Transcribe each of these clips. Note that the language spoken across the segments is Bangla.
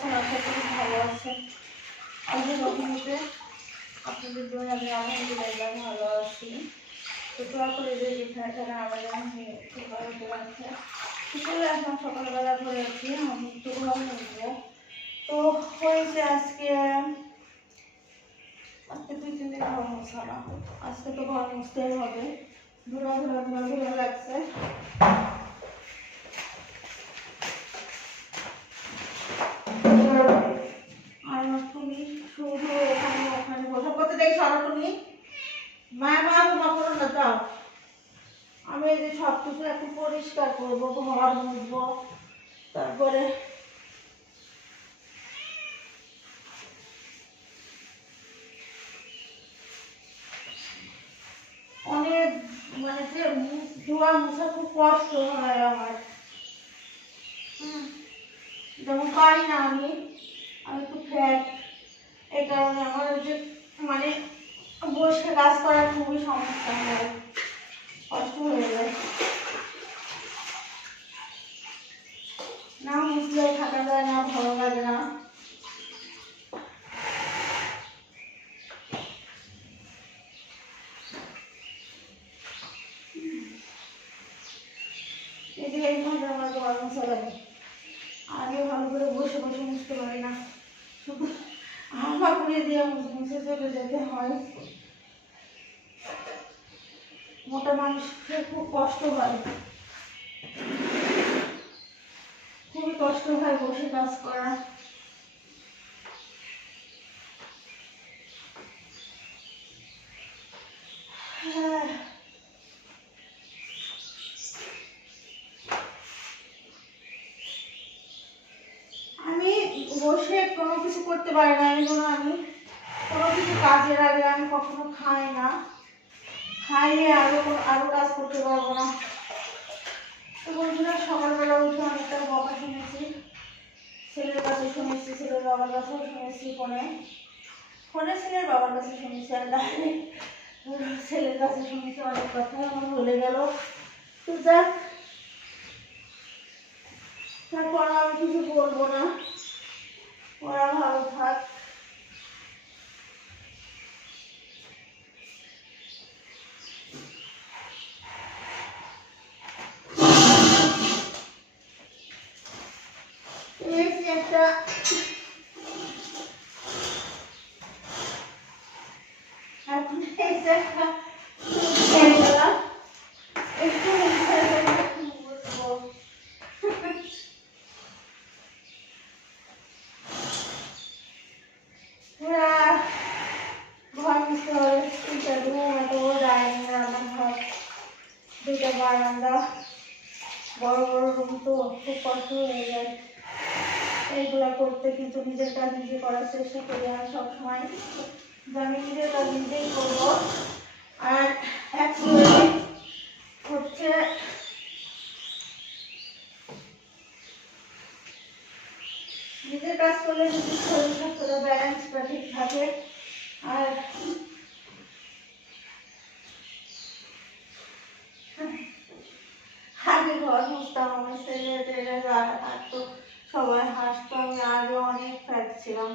আছেন? আশা করি ভালো আছেন। আজকে রকমতে আপনাদের জন্য আমি আলহামদুলিল্লাহ ভালো আছি। তো দোয়া করে যে যেখানে আমার খুব ভালো করে আছে। এখন সকালবেলা করে আছি, আমি একটু ঘর মুছবো। তো হয়েছে আজকে 2-3 দিন ঘর মুছা না। আজকে তো ঘর মুছতেই হবে। ধুলা লাগছে। আর তুমি শুধু ওখানে বসে করতে দেখি সরো তুমি। করো না, যাও। আমি এই যে সব কিছু একটু পরিষ্কার করবো, ঘর মুছবো, তারপরে অনেক মানে যে ধোয়া মুছা খুব কষ্ট হয় আমার। যেমন পারি না আমি একটু ফ্যাট, এই কারণে আমার যে মানে বসে কাজ করার খুবই সমস্যা হয়, কষ্ট হয়ে যায়। না মুছলেও থাকা যায় না, ভালো লাগে না। এই যে এইভাবে আমার ঘর মুছা লাগে। আগে ভালো করে বসে বসে মুছতে পারি না, শুধু হামা করে দিয়ে মুছে চলে যেতে হয়। মোটা মানুষের খুব কষ্ট হয়, খুবই কষ্ট হয় বসে কাজ করা। আমি বসে কোনো কিছু করতে পারি না, এই জন্য আমি কোনো কিছু কাজের আগে আমি কখনো খাই না। খাইলে আরো কাজ করতে পারবো না। তো বন্ধুরা, সকালবেলা উঠে অনেকটা বকা শুনেছি, ছেলের কাছে শুনেছি, ছেলের বাবার কাছেও শুনেছি, ফোনে ছেলের বাবার কাছে শুনেছি, আর ছেলের কাছে শুনেছি। অনেক কথাই আমার ভুলে গেল। তো যাক, তারপর আমি কিছু বলবো না, ওরা ভালো থাক। একটা এখন একটা একটু ঘর মুছতে হবে, 3টা রুম, এত বড় ডাইনিং, রান্নাঘর, 2টা বারান্দা, বড় বড় রুম, তো খুব কষ্ট হয়ে যায় এইগুলা করতে। কিন্তু নিজের কাজ নিজে করার চেষ্টা করি আর সবসময় যে আমি নিজের কাজ নিজেই করবো। আর হচ্ছে নিজের কাজ করলে যদি শরীর স্বাস্থ্যটা ব্যালেন্সটা ঠিক থাকে। আর আগে ঘর মুছতাম, আমার ছেলে টেলে থাকতো, সবাই হাসতো, আমি আগে অনেক ফ্যাট ছিলাম।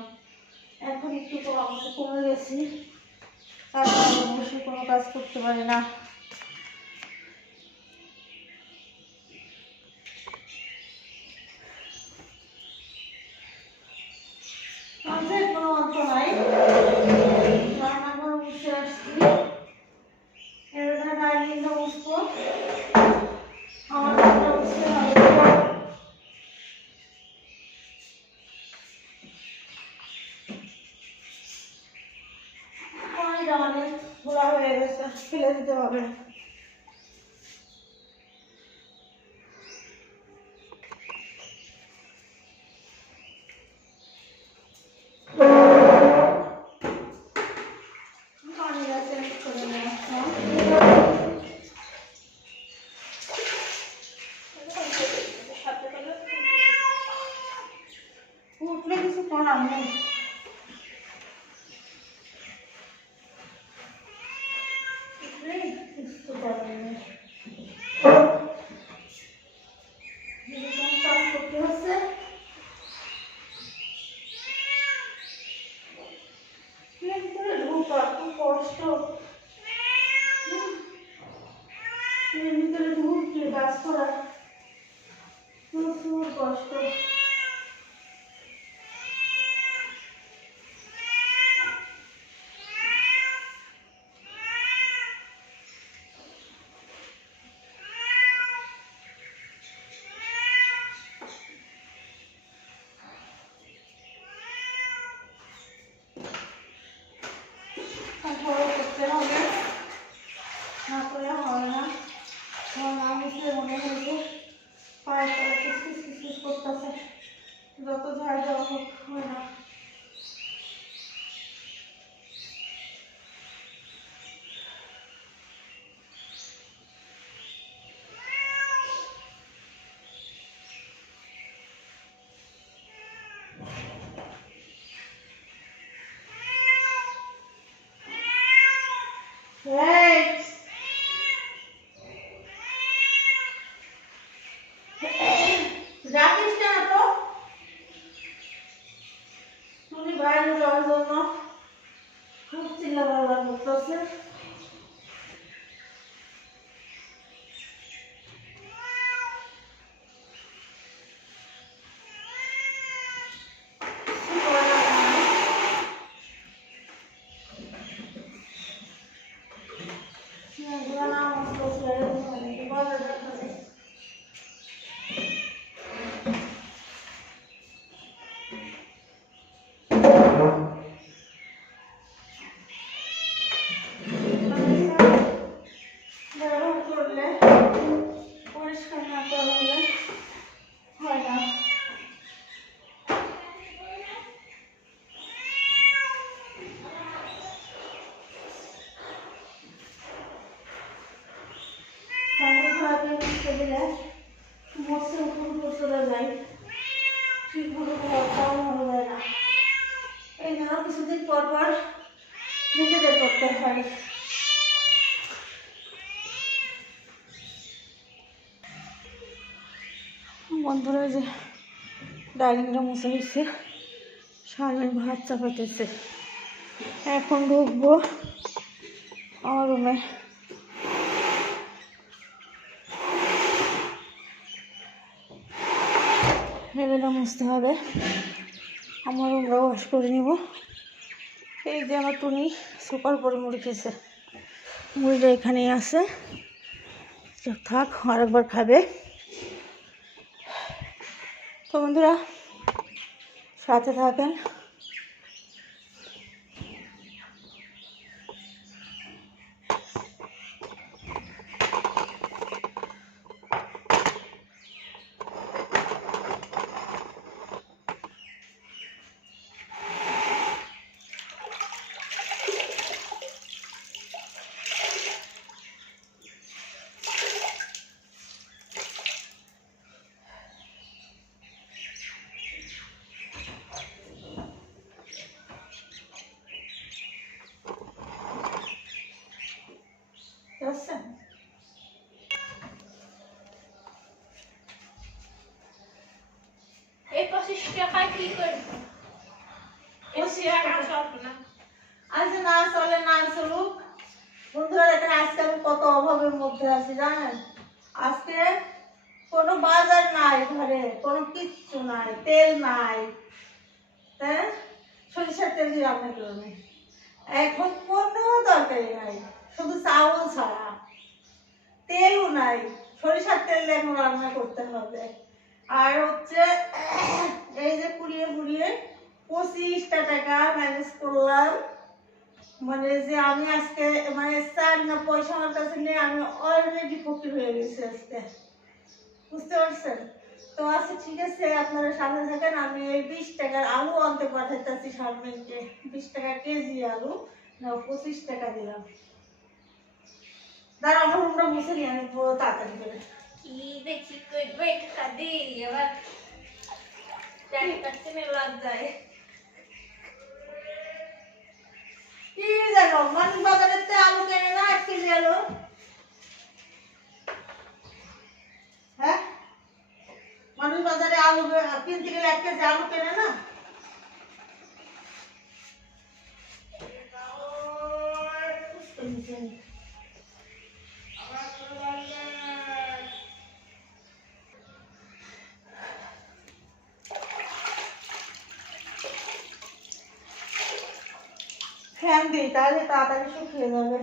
এখন একটু তো আমাকে কমে গেছি, তারপরে বসে কোনো কাজ করতে পারি না। কোনো অন্ত নাই। রান্নাঘর মুছে আসছি, এবার ডাইনিংটা মুছবো, আমার ঘরটা মুছতে হবে। অনেক ঘোলা হয়ে গেছে, ফেলে দিতে হবে। উঠলে কিছু করার নেই। কাজ করতে হচ্ছে। কষ্ট। করতে হবে, না করলে হয় না। না বুঝলে মনে হয় যে পায়ের তলা কিসকিস কিসকিস করতেছে, যত ঝাড় দেওয়া হোক হয় না। রাখিস না তো তুমি বাইরে যাওয়ার জন্য খুব চিল্লাপাল্লা করতেছে। পরিষ্কার না করলে হয় না। মশে উপর চলে যায়, ঠিকভাবে খাওয়াটাও ভালো যায় না। এই জন্য কিছুদিন পর পর নিজেদের করতে হয়। বন্ধুরা যে ডাইনিংটা মুছে দিচ্ছে, শারমিন ভাত চাপাইতেছে। এখন ঢুকবো আমার রুমে। টেবিলটা মুছতে হবে, আমার রুমটা ওয়াশ করে নিব। এই যে আমার টুনি সুপার পরে মুড়ি খেয়েছে, মুড়িটা এখানেই আছে, থাক আরেকবার খাবে। তো বন্ধুরা সাথে থাকেন। এই 25 টাকায় কি করবো? আচ্ছা না চলে না চলুক। বন্ধুরা দেখেন আজকে আমি কত অভাবের মধ্যে আছি জানেন। আজকে কোনো বাজার নাই, ঘরে কোনো কিচ্ছু নাই, তেল নাই, হ্যাঁ সরিষার তেল দিয়ে রান্না করবে। এখন কোনো তরকারি নাই, শুধু চাউল ছাড়া, তেলও নাই, সরিষার তেল দিয়ে এখন রান্না করতে হবে। আর হচ্ছে এই যে পুড়িয়ে পুড়িয়ে 25টা টাকা ম্যানেজ করলাম। মানে যে আমি আজকে মানে চার না পয়সা আমার কাছে নেই, আমি অলরেডি ফকির হয়ে গেছি আজকে, বুঝতে পারছেন? তো আচ্ছা ঠিক আছে, আপনারা সাথে থাকেন। আমি এই 20 টাকার আলু আনতে পাঠাইতেছি শারমিনকে, 20 টাকা কেজি আলু না 25 টাকা দিলাম। দাঁড়া আমার রুমটা মুছে নিয়ে আমি তাড়াতাড়ি করে কি দেখি করবো একটু কাঁদি এবার চারি পাঁচটা লজ্জায়। কি জানো মানুষ বাজারের থেকে আলু কেনে না 1 কেজি আলু, হ্যাঁ মানুষ বাজারে আলু কিনতে গেলে 1 কেজি আলু কেনে না। ফ্যান দিই, তাহলে তাড়াতাড়ি শুকিয়ে যাবে।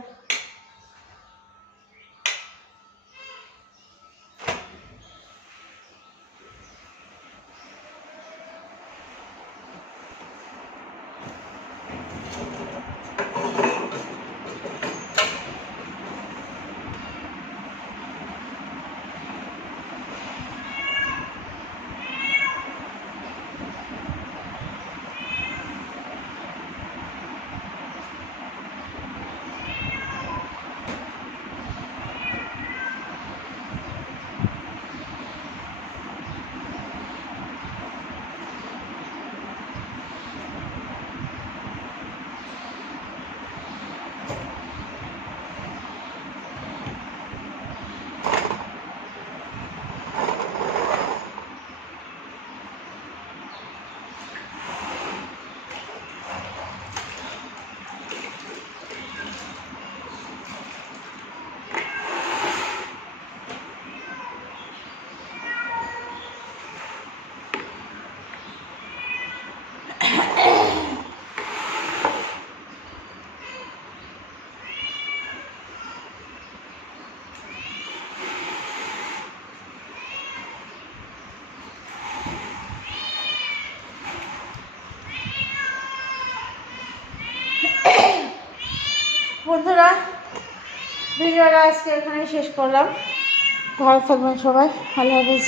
বন্ধুরা, ভিডিওটা আজকে এখানেই শেষ করলাম। ভালো থাকবেন সবাই, আল্লাহ হাফেজ।